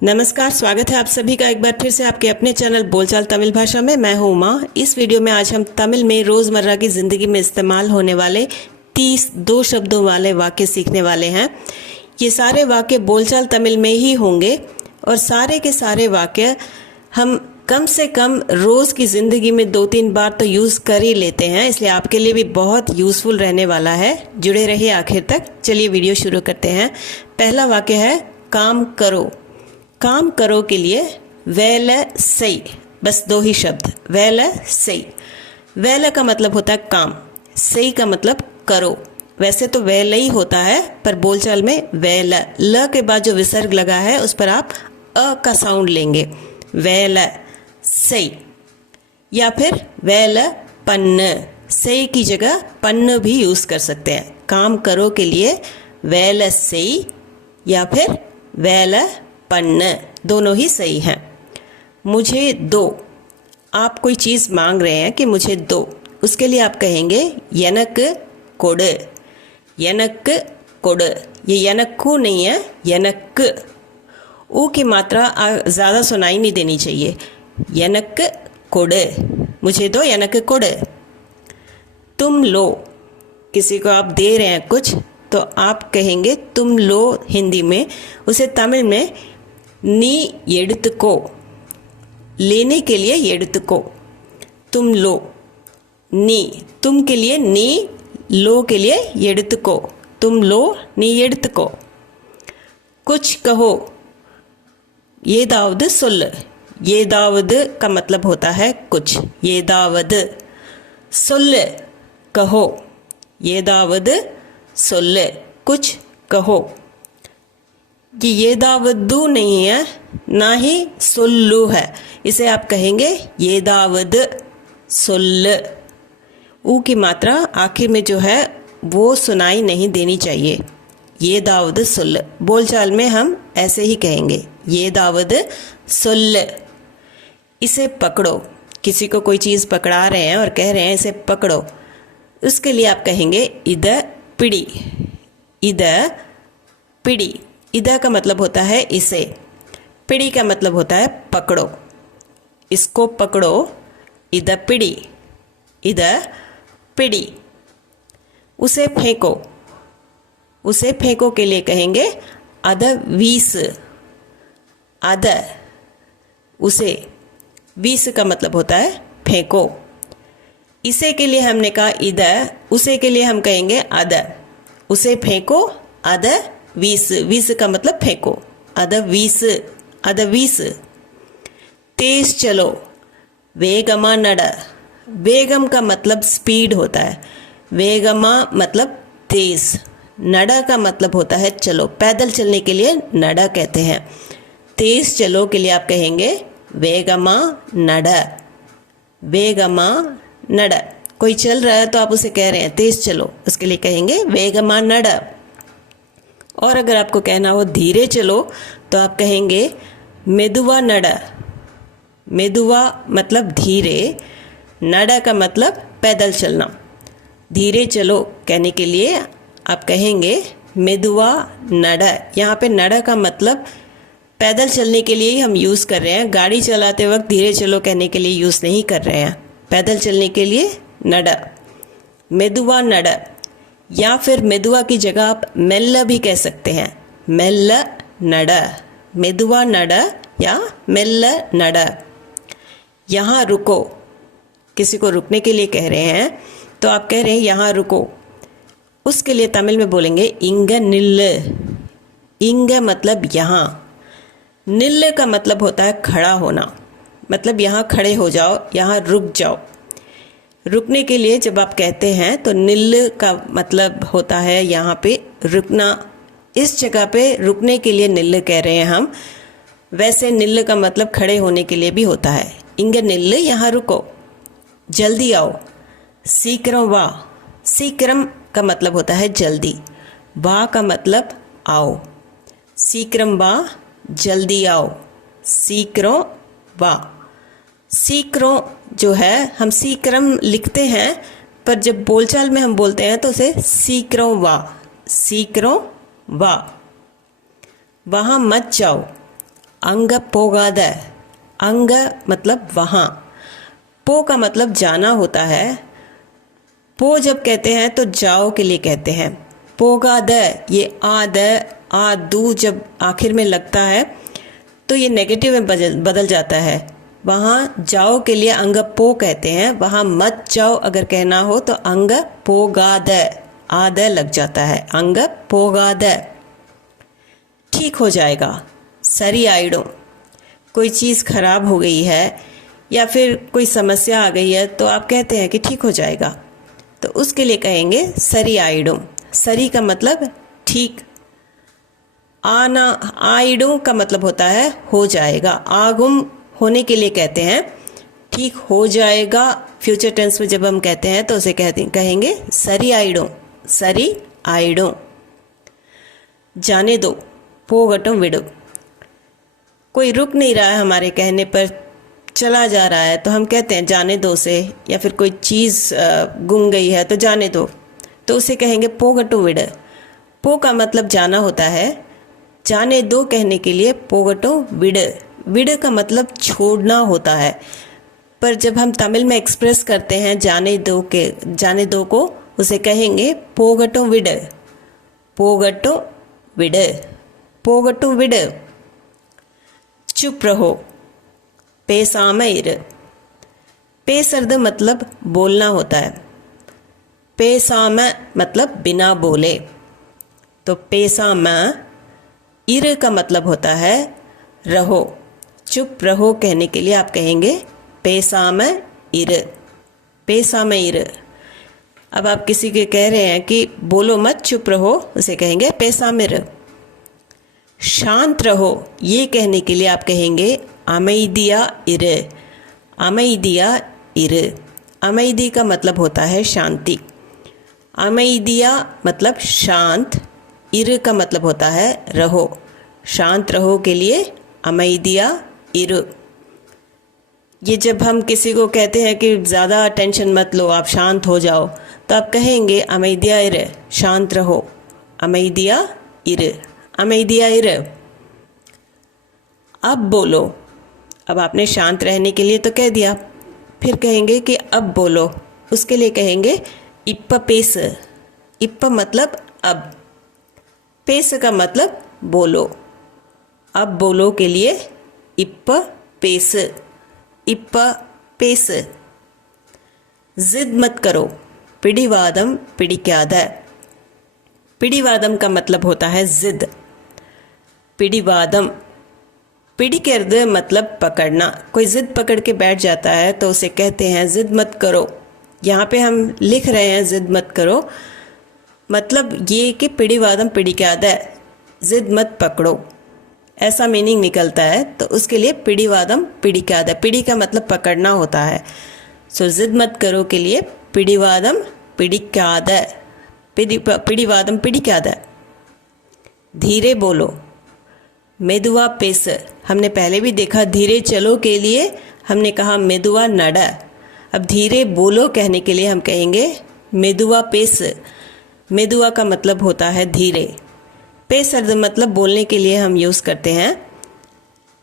नमस्कार, स्वागत है आप सभी का एक बार फिर से आपके अपने चैनल बोलचाल तमिल भाषा में। मैं हूँ उमा। इस वीडियो में आज हम तमिल में रोज़मर्रा की ज़िंदगी में इस्तेमाल होने वाले 32 शब्दों वाले वाक्य सीखने वाले हैं। ये सारे वाक्य बोलचाल तमिल में ही होंगे और सारे के सारे वाक्य हम कम से कम रोज़ की ज़िंदगी में 2-3 बार तो यूज़ कर ही लेते हैं, इसलिए आपके लिए भी बहुत यूज़फुल रहने वाला है। जुड़े रहिए आखिर तक। चलिए वीडियो शुरू करते हैं। पहला वाक्य है काम करो। काम करो के लिए वेल सही, बस 2 ही शब्द, वेल सही। वेल का मतलब होता है काम, सही का मतलब करो। वैसे तो वेल ही होता है, पर बोलचाल में वेल, ल के बाद जो विसर्ग लगा है उस पर आप अ का साउंड लेंगे, वेल सही। या फिर वेल पन्न, सही की जगह पन्न भी यूज़ कर सकते हैं। काम करो के लिए वेल सही या फिर वेल पन्न, दोनों ही सही हैं। मुझे दो, आप कोई चीज़ मांग रहे हैं कि मुझे दो, उसके लिए आप कहेंगे यनक कोड। यनक कोड, ये यनक्कू नहीं है, यनक। ऊ की मात्रा ज़्यादा सुनाई नहीं देनी चाहिए। यनक कोड, मुझे दो यनक कोड। तुम लो, किसी को आप दे रहे हैं कुछ तो आप कहेंगे तुम लो हिंदी में, उसे तमिल में नी एडुत्को, लेने के लिए एडुत्को। तुम लो, नी, तुम के लिए नी, लो के लिए एडुत्को। तुम लो नी एडुत्को। कुछ कहो, ये दावद सोल। ये दावद का मतलब होता है कुछ, ये दावद। सोल कहो, ये दावद सोल, कुछ कहो। कि ये दावदू नहीं है, ना ही सोल्लू है, इसे आप कहेंगे ये दावद सोल। ऊ की मात्रा आखिर में जो है वो सुनाई नहीं देनी चाहिए। ये दावद सोल, बोलचाल में हम ऐसे ही कहेंगे, ये दावद सोल। इसे पकड़ो, किसी को कोई चीज़ पकड़ा रहे हैं और कह रहे हैं इसे पकड़ो, उसके लिए आप कहेंगे इद पिड़ी। इद पिड़ी, इदा का मतलब होता है इसे, पिड़ी का मतलब होता है पकड़ो। इसको पकड़ो, इदा पिड़ी, इदा पिड़ी। उसे फेंको, उसे फेंको के लिए कहेंगे अद वीस। अद, उसे, वीस का मतलब होता है फेंको। इसे के लिए हमने कहा इद, उसे के लिए हम कहेंगे अद। उसे फेंको अद वीस, वीस का मतलब फेंको, अद वीस, अद वीस। तेज चलो, वेगमा नड। वेगम का मतलब स्पीड होता है, वेगमा मतलब तेज, नडा का मतलब होता है चलो, पैदल चलने के लिए नडा कहते हैं। तेज चलो के लिए आप कहेंगे वेगमा नड, वेगमा नड। कोई चल रहा है तो आप उसे कह रहे हैं तेज चलो, उसके लिए कहेंगे वेगमा नड। और अगर आपको कहना हो धीरे चलो तो आप कहेंगे मेदुवा नडा। मेदुवा मतलब धीरे, नडा का मतलब पैदल चलना। धीरे चलो कहने के लिए आप कहेंगे मेदुवा नडा। यहाँ पे नडा का मतलब पैदल चलने के लिए ही हम यूज़ कर रहे हैं, गाड़ी चलाते वक्त धीरे चलो कहने के लिए यूज़ नहीं कर रहे हैं। पैदल चलने के लिए नडा, मेदुवा नडा। या फिर मेदुआ की जगह आप मेल्ला भी कह सकते हैं, मेल्ला नडा, मेदुआ नडा या मेल्ला नडा। यहाँ रुको, किसी को रुकने के लिए कह रहे हैं तो आप कह रहे हैं यहाँ रुको, उसके लिए तमिल में बोलेंगे इंग निल्ल। इंग मतलब यहाँ, निल्ल का मतलब होता है खड़ा होना, मतलब यहाँ खड़े हो जाओ, यहाँ रुक जाओ। रुकने के लिए जब आप कहते हैं तो निल्ल का मतलब होता है यहाँ पे रुकना, इस जगह पे रुकने के लिए निल्ल कह रहे हैं हम। वैसे निल्ल का मतलब खड़े होने के लिए भी होता है, इंग निल्ल, यहाँ रुको। जल्दी आओ, सीक्रम वा। सीक्रम का मतलब होता है जल्दी, वा का मतलब आओ। सीक्रम वा, जल्दी आओ, सीक्रम वा। सीक्रों जो है हम सीक्रम लिखते हैं, पर जब बोलचाल में हम बोलते हैं तो उसे सीक्रों वा, सीक्रों वा। वहाँ मत जाओ, अंग पोगाद। अंग मतलब वहाँ, पो का मतलब जाना होता है। पो जब कहते हैं तो जाओ के लिए कहते हैं। पोगाद, ये आद आदू जब आखिर में लगता है तो ये नेगेटिव में बदल जाता है। वहाँ जाओ के लिए अंग पो कहते हैं, वहाँ मत जाओ अगर कहना हो तो अंग पोगाद, आद लग जाता है, अंग पोगाद। ठीक हो जाएगा, सरी आइडो। कोई चीज़ खराब हो गई है या फिर कोई समस्या आ गई है तो आप कहते हैं कि ठीक हो जाएगा, तो उसके लिए कहेंगे सरी आइडो। सरी का मतलब ठीक, आना आइडो का मतलब होता है हो जाएगा। आगुम होने के लिए कहते हैं, ठीक हो जाएगा फ्यूचर टेंस में जब हम कहते हैं तो उसे कहेंगे सरी आइडो, सरी आइडो। जाने दो, पोगटम विडो। कोई रुक नहीं रहा है हमारे कहने पर, चला जा रहा है तो हम कहते हैं जाने दो से, या फिर कोई चीज़ गुम गई है तो जाने दो, तो उसे कहेंगे पोगटो विड। पो का मतलब जाना होता है, जाने दो कहने के लिए पोगटो विड। विड का मतलब छोड़ना होता है, पर जब हम तमिल में एक्सप्रेस करते हैं जाने दो को, उसे कहेंगे पोगटो विड, पोगटो विड, पोगटो विड। चुप रहो, पेसाम इर। पेसर्द मतलब बोलना होता है, पेसाम मतलब बिना बोले, तो पेसाम इर का मतलब होता है रहो। चुप रहो कहने के लिए आप कहेंगे पेसाम इर, पेसाम इर। अब आप किसी के कह रहे हैं कि बोलो मत, चुप रहो, उसे कहेंगे पेसाम इर। शांत रहो ये कहने के लिए आप कहेंगे अमैदिया इर, अमैदिया इर। अमैदी का मतलब होता है शांति, अमैदिया मतलब शांत, इर का मतलब होता है रहो। शांत रहो के लिए अमैदिया इर। ये जब हम किसी को कहते हैं कि ज़्यादा टेंशन मत लो, आप शांत हो जाओ, तो आप कहेंगे अमैदिया इर, शांत रहो, अमैदिया इर, अमैदिया इर। अब बोलो, अब आपने शांत रहने के लिए तो कह दिया, फिर कहेंगे कि अब बोलो, उसके लिए कहेंगे इप्प पेस। इप्प मतलब अब, पेस का मतलब बोलो। अब बोलो के लिए इप्प पेस, इप्प पेस। जिद मत करो, पिडिवादम पिडिक्याद। पिडिवादम का मतलब होता है जिद, पिडिवादम। पिडिक्यर्द मतलब पकड़ना, कोई जिद पकड़ के बैठ जाता है तो उसे कहते हैं जिद मत करो। यहाँ पे हम लिख रहे हैं जिद मत करो, मतलब ये कि पिडिवादम पिडिक्याद, जिद मत पकड़ो, ऐसा मीनिंग निकलता है, तो उसके लिए पिडिवादम पिडिक्याद। पिडी का मतलब पकड़ना होता है, सो जिद मत करो के लिए पिडिवादम पिडिक्याद, पिडिवादम पिडिक्याद। धीरे बोलो, मेदुआ पेस। हमने पहले भी देखा धीरे चलो के लिए हमने कहा मेदुआ नडा, अब धीरे बोलो कहने के लिए हम कहेंगे मेदुआ पेस। मेदुआ का मतलब होता है धीरे, पेस अर्ध मतलब बोलने के लिए हम यूज़ करते हैं।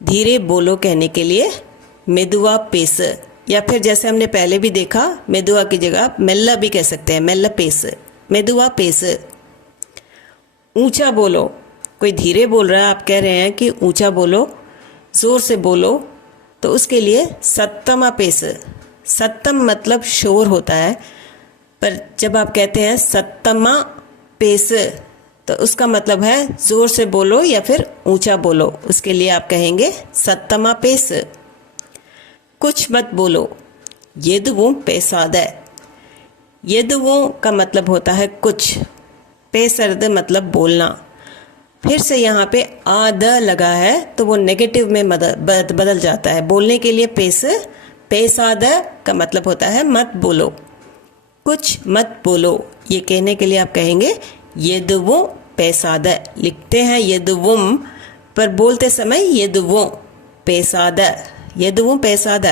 धीरे बोलो कहने के लिए मेदुआ पेस, या फिर जैसे हमने पहले भी देखा मेदुआ की जगह मेल्ला भी कह सकते हैं, मेल्ला पेस, मेदुआ पेस। ऊंचा बोलो, कोई धीरे बोल रहा है, आप कह रहे हैं कि ऊंचा बोलो, ज़ोर से बोलो, तो उसके लिए सत्तमा पेस। सत्तम मतलब शोर होता है, पर जब आप कहते हैं सत्तमा पेस तो उसका मतलब है ज़ोर से बोलो या फिर ऊंचा बोलो, उसके लिए आप कहेंगे सत्तमा पेस। कुछ मत बोलो, येदुवों पेसाद। येदुवों का मतलब होता है कुछ, पेसर्द मतलब बोलना। फिर से यहाँ पे आद लगा है तो वो नेगेटिव में बदल जाता है। बोलने के लिए पेस, पेसाद का मतलब होता है मत बोलो, कुछ मत बोलो। ये कहने के लिए आप कहेंगे येदुवों पेसाद। लिखते हैं येदुवुम, पर बोलते समय येदुवों पेसाद, येदुवों पेसाद।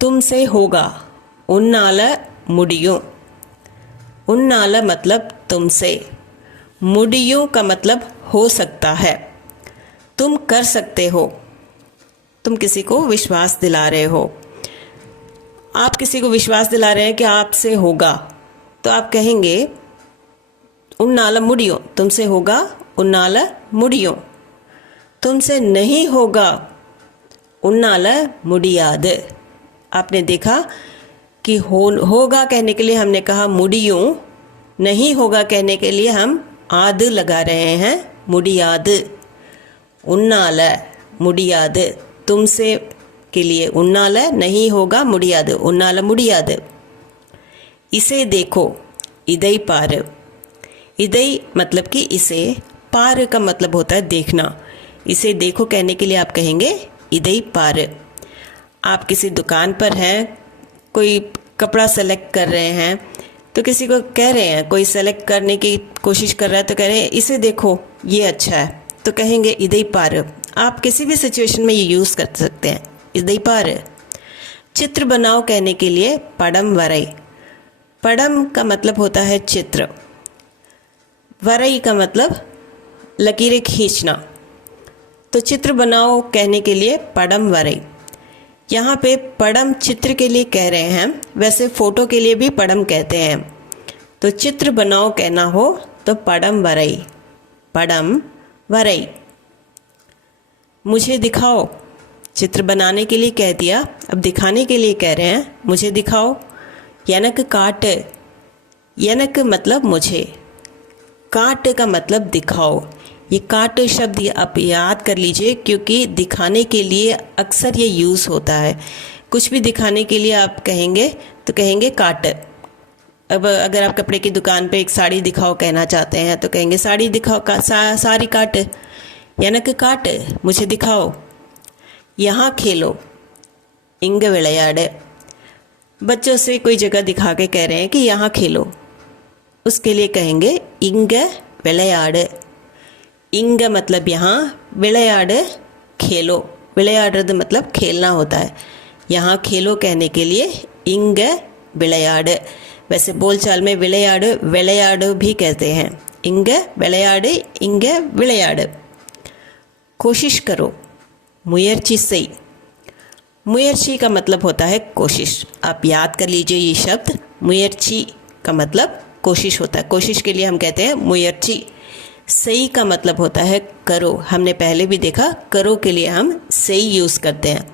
तुमसे होगा, उन्नाल मुडियों। उन्नाल मतलब तुमसे, मुडियों का मतलब हो सकता है। तुम कर सकते हो, तुम किसी को विश्वास दिला रहे हो। आप किसी को विश्वास दिला रहे हैं कि आपसे होगा, तो आप कहेंगे उन्नाल मुड़ियो, तुमसे होगा उन्नाल मुड़ियो। तुमसे नहीं होगा उन्नाल मुड़ियाद। आपने देखा कि होगा कहने के लिए हमने कहा मुड़ियो, नहीं होगा कहने के लिए हम आद लगा रहे हैं, मुड़ियाद। उन्नाल मुड़ियाद, तुमसे के लिए उन्नाल, नहीं होगा मुड़ियाद, उन्नाल मुड़ियाद। इसे देखो, इदई पार। इदई मतलब कि इसे, पार का मतलब होता है देखना। इसे देखो कहने के लिए आप कहेंगे इदई पार। आप किसी दुकान पर हैं, कोई कपड़ा सेलेक्ट कर रहे हैं, तो किसी को कह रहे हैं, कोई सेलेक्ट करने की कोशिश कर रहा है तो कह रहे हैं इसे देखो ये अच्छा है, तो कहेंगे इदई पार। आप किसी भी सिचुएशन में ये यूज़ कर सकते हैं, इदई पार। चित्र बनाओ कहने के लिए पडम वरई। पडम का मतलब होता है चित्र, वरई का मतलब लकीरें खींचना। तो चित्र बनाओ कहने के लिए पडम वरई। यहाँ पे पडम चित्र के लिए कह रहे हैं, वैसे फ़ोटो के लिए भी पडम कहते हैं। तो चित्र बनाओ कहना हो तो पडम वरई, पडम वरई। मुझे दिखाओ, चित्र बनाने के लिए कह दिया, अब दिखाने के लिए कह रहे हैं मुझे दिखाओ। यनक काट, यनक मतलब मुझे, काट का मतलब दिखाओ। ये काट शब्द आप याद कर लीजिए, क्योंकि दिखाने के लिए अक्सर ये यूज़ होता है। कुछ भी दिखाने के लिए आप कहेंगे तो कहेंगे काट। अब अगर आप कपड़े की दुकान पे एक साड़ी दिखाओ कहना चाहते हैं तो कहेंगे साड़ी दिखाओ, साड़ी काट, यनक काट, मुझे दिखाओ। यहाँ खेलो, इंग विளையாடு। बच्चों से कोई जगह दिखा के कह रहे हैं कि यहाँ खेलो, उसके लिए कहेंगे इंग विளையாடு। इंग मतलब यहाँ, विளையாடு खेलो, विளையாடுறது मतलब खेलना होता है। यहाँ खेलो कहने के लिए इंग विளையாடு। वैसे बोलचाल में विளையாடு विளையாடு भी कहते हैं, इंग विளையாடு, इंग विளையாடு। कोशिश करो, मुयर्ची सही। मुयर्ची का मतलब होता है कोशिश। आप याद कर लीजिए ये शब्द, मुयर्ची का मतलब कोशिश होता है। कोशिश के लिए हम कहते हैं मुयर्ची। सही का मतलब होता है करो। हमने पहले भी देखा, करो के लिए हम सही यूज़ करते हैं।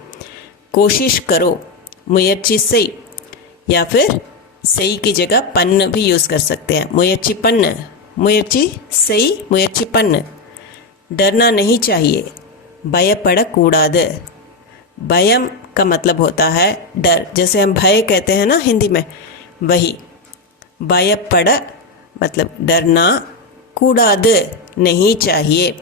कोशिश करो, मुयर्ची सही। या फिर सही की जगह पन्न भी यूज़ कर सकते हैं, मुयर्ची पन्न, मुयर्ची सही, मुयर्ची पन्न। डरना नहीं चाहिए, भयपड़कूडाद। भयम का मतलब होता है डर, जैसे हम भय कहते हैं ना हिंदी में, वही। भयपड़ मतलब डरना, कूडाद नहीं चाहिए।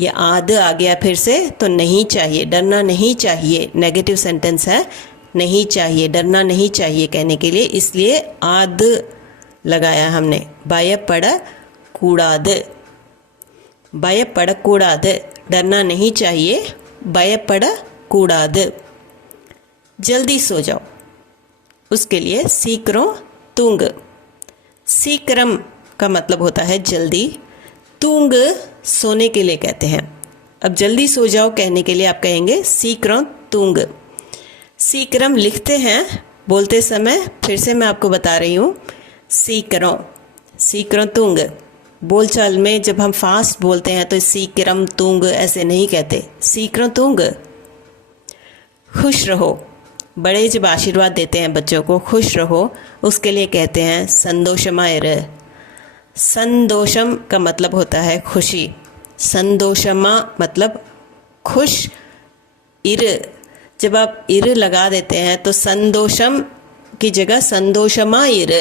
ये आद आ गया फिर से, तो नहीं चाहिए, डरना नहीं चाहिए। नेगेटिव सेंटेंस है, नहीं चाहिए, डरना नहीं चाहिए कहने के लिए, इसलिए आद लगाया हमने। भयपड़कूडाद, भयपड़कूडाद, डरना नहीं चाहिए, भयपड़कूडाद। जल्दी सो जाओ, उसके लिए सीकरों तूंग। सीकरम का मतलब होता है जल्दी, तूंग सोने के लिए कहते हैं। अब जल्दी सो जाओ कहने के लिए आप कहेंगे सीकरों तूंग। सीकरम लिखते हैं बोलते समय, फिर से मैं आपको बता रही हूँ, सीकरों, सीकरों तूंग। बोलचाल में जब हम फास्ट बोलते हैं तो सीकरम तूंग ऐसे नहीं कहते, सीकरों तूंग। खुश रहो, बड़े जब आशीर्वाद देते हैं बच्चों को, खुश रहो, उसके लिए कहते हैं संतोषमायर। संतोषम का मतलब होता है खुशी, संतोषमा मतलब खुश। इर, जब आप इर लगा देते हैं तो संतोषम की जगह संतोषमायर।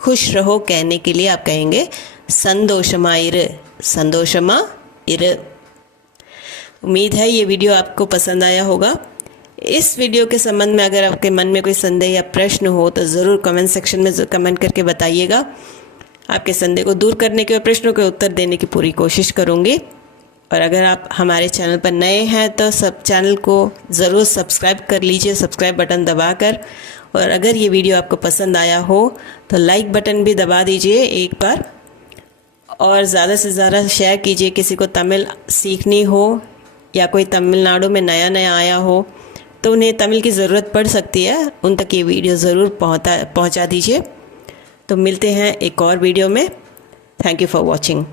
खुश रहो कहने के लिए आप कहेंगे संतोषमायर, संतोषमायर। उम्मीद है ये वीडियो आपको पसंद आया होगा। इस वीडियो के संबंध में अगर आपके मन में कोई संदेह या प्रश्न हो तो ज़रूर कमेंट सेक्शन में कमेंट करके बताइएगा। आपके संदेह को दूर करने के और प्रश्नों के उत्तर देने की पूरी कोशिश करूँगी। और अगर आप हमारे चैनल पर नए हैं तो सब चैनल को ज़रूर सब्सक्राइब कर लीजिए, सब्सक्राइब बटन दबाकर। और अगर ये वीडियो आपको पसंद आया हो तो लाइक बटन भी दबा दीजिए एक बार, और ज़्यादा से ज़्यादा शेयर कीजिए। किसी को तमिल सीखनी हो या कोई तमिलनाडु में नया आया हो तो उन्हें तमिल की ज़रूरत पड़ सकती है, उन तक ये वीडियो ज़रूर पहुंचा दीजिए। तो मिलते हैं एक और वीडियो में। Thank you for watching.